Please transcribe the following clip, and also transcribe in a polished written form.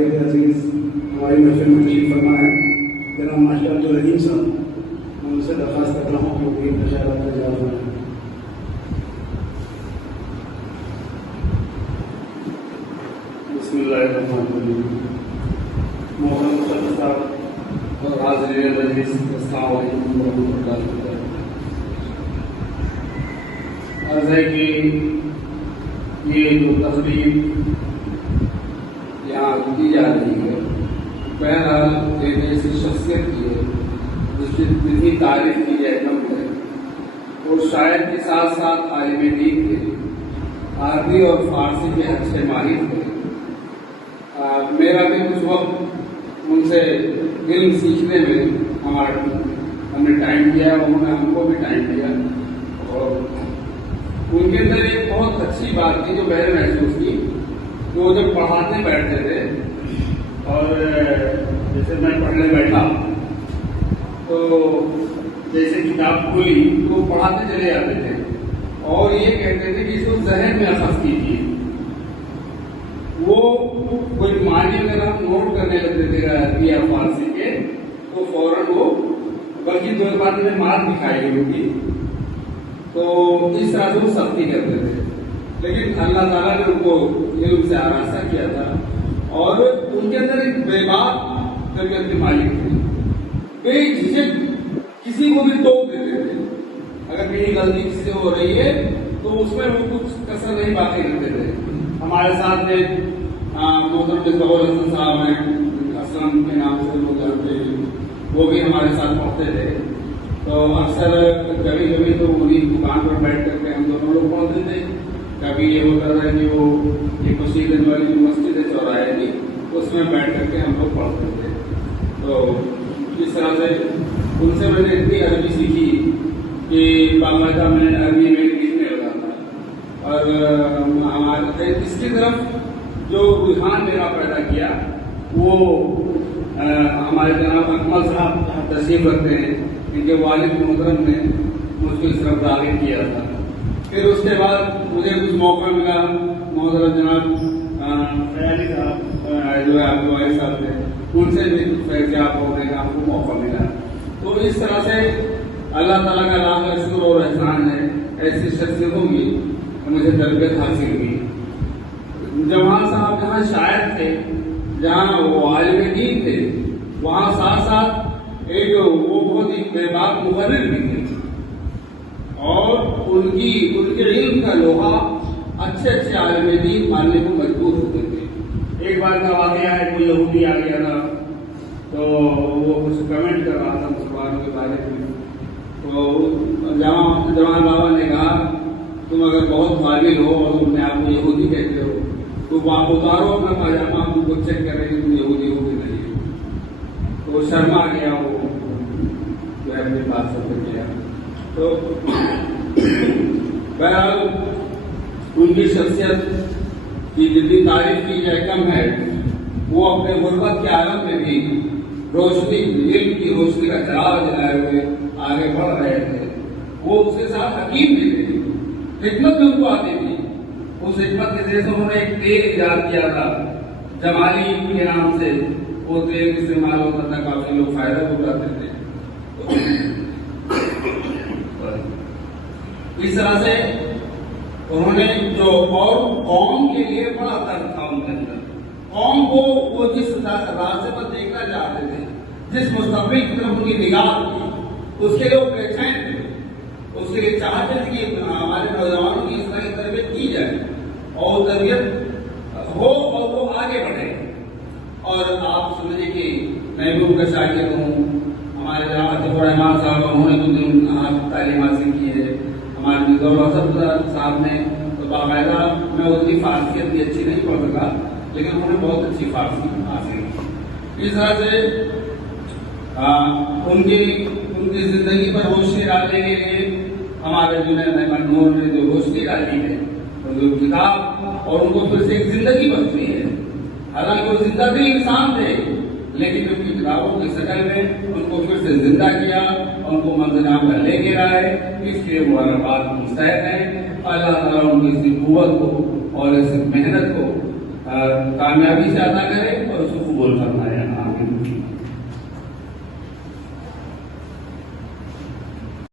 شاگرد عزیز ہماری محفل میں تشریف فرما ہے جناب ماسٹر عبدالرحیم صاحب، میں ان سے درخواست کر رہا ہوں کہ وہ بھی اشارات کا جواب دیں۔ بسم اللہ الرحمن الرحیم۔ محترم مصطفیٰ صاحب اور حاضرین عزیز، السلام علیکم ورحمۃ اللہ وبرکاتہ۔ عرض ہے کہ یہ جو تقریب یہاں کی جا رہی ہے، بہرحال ایک ایسی شخصیت کی ہے جس کی جتنی تعریف کی جائے کم ہے۔ وہ شاعر کے ساتھ ساتھ عالم دین تھے، عربی اور فارسی کے اچھے ماہر تھے۔ میرا بھی کچھ وقت ان سے علم سیکھنے میں ہم نے ٹائم دیا، انہوں نے ہم کو بھی ٹائم دیا، اور ان کے اندر ایک بہت اچھی بات تھی جو میں نے محسوس کی کہ وہ جب پڑھانے بیٹھتے تھے اور جیسے میں پڑھنے بیٹھا تو جیسے کتاب کھولی تو وہ پڑھاتے چلے جاتے تھے اور یہ کہتے تھے کہ اس کو ذہن میں اخذ کیجیے۔ وہ کوئی معنی اگر ہم نوٹ کرنے لگتے تھے عربی یا فارسی کے تو فوراً وہ بلکہ دو بار میں مار دکھائی ہوگی، تو اس طرح سے وہ سختی کرتے تھے۔ لیکن اللہ تعالیٰ نے ان کو علم سے آراستہ کیا تھا اور ان کے اندر ایک بے باک طبیعت کے مالک تھے، بے جھجک کسی کو بھی ٹوک دیتے تھے۔ اگر میری غلطی کسی سے ہو رہی ہے تو اس میں وہ کچھ کسر نہیں باقی رکھتے تھے۔ ہمارے ساتھ میں محترم ظہور حسن صاحب ہیں، اسلم کے نام سے لوگ جانتے ہیں، وہ بھی ہمارے ساتھ پڑھتے تھے۔ تو اکثر کبھی کبھی تو انہیں دکان پر بیٹھ کر کے ہم دونوں لوگ پڑھتے تھے۔ کبھی یہ ہوتا تھا کہ وہ ایک مسجد والی جو مسجد ہے چوراہے کی، اس میں بیٹھ کر کے ہم لوگ پڑھتے تھے۔ تو اس طرح سے ان سے میں نے اتنی عربی سیکھی کہ باقاعدہ میں عربی میں لکھنے لگا تھا، اور ہمارے اس کی طرف جو رجحان میرا پیدا کیا وہ ہمارے جناب اکمل صاحب تشریف رکھتے ہیں، ان کے والد محترم نے مجھ کو اس طرف راغب کیا تھا۔ پھر اس کے بعد مجھے کچھ موقع ملا، محترم جناب خیالی صاحب جو ہے آپ کے والد صاحب تھے، ان سے بھی کچھ فیضیاب ہونے کا ہم کو موقع ملا۔ تو اس طرح سے اللہ تعالیٰ کا لاکھ شکر اور احسان ہے، ایسی شخصیتوں کی مجھے تربیت حاصل ہوئی۔ جوان صاحب جہاں شاعر تھے، جہاں وہ عالم دین تھے، وہاں ساتھ ساتھ ایک وہ بہت ہی بے باک مقرر بھی تھے، اور ان کے علم کا لوہا اچھے اچھے عالم دین ماننے کو مجبور ہوتے تھے۔ ایک بار کا واقعہ ہے، کوئی یہودی آ گیا تھا تو وہ کچھ کمنٹ کر رہا تھا مسلمانوں کے بارے میں، تو جوان بابا نے کہا تم اگر بہت قابل ہو اور تم نے آپ کو یہودی کہتے ہو تو آپ اتارو اپنا پاجامہ، ہم کو چیک کریں کہ تم یہودی ہو کہ نہیں۔ تو وہ شرما گیا، وہ جو ہے اپنی بات سمجھ گیا۔ تو بہرحال ان کی شخصیت کی جتنی تعریف کی جائے کم ہے۔ وہ اپنے غربت کے عالم میں بھی روشنی، علم کی روشنی کا چراغ جلائے ہوئے آگے بڑھ رہے تھے۔ وہ اس کے ساتھ حکیم بھی تھے، حکمت بھی ان کو آتی تھی۔ اس حکمت کے ذریعے سے انہوں نے ایک تیل ایجاد کیا تھا جمالی کے نام سے، وہ تیل استعمال ہوتا تھا، کافی لوگ فائدہ اٹھاتے تھے۔ اس طرح سے انہوں نے جو اور قوم کے لیے بڑا درد تھا ان کے اندر، قوم کو وہ جس راستے پر دیکھنا چاہتے تھے، جس مستقبل کی طرف ان کی نگاہ تھی، اس کے لیے وہ بے چین تھے، اس کے لیے چاہتے تھے کہ ہمارے نوجوانوں کی اس طرح کی تربیت کی جائے اور تربیت ہو اور وہ آگے بڑھے۔ اور آپ سمجھے کہ میں بھی ان کا شاگرد ہوں، ہمارے عاطف الرحمان صاحب انہوں نے تو تعلیم حاصل کی ہے، ہمارے ظہور حسن صاحب نے تو باقاعدہ، میں اتنی فارسی اتنی اچھی نہیں پڑھ سکا لیکن انہوں نے بہت اچھی فارسی حاصل کی۔ اس طرح سے ان کی زندگی پر روشنی ڈالنے کے لیے ہمارے جنید احمد نور نے جو روشنی ڈالی ہے، جو کتاب، اور ان کو پھر سے ایک زندگی بخشی ہے۔ حالانکہ وہ زندہ دل انسان تھے، لیکن ان کی کتابوں کی شکل میں ان کو پھر سے زندہ کیا، ان کو منظر پر لے کے آئے۔ اس لیے مبارکباد مستحق ہیں۔ اللہ تعالیٰ ان کی اس قوت کو اور اس محنت کو کامیابی سے عطا کرے۔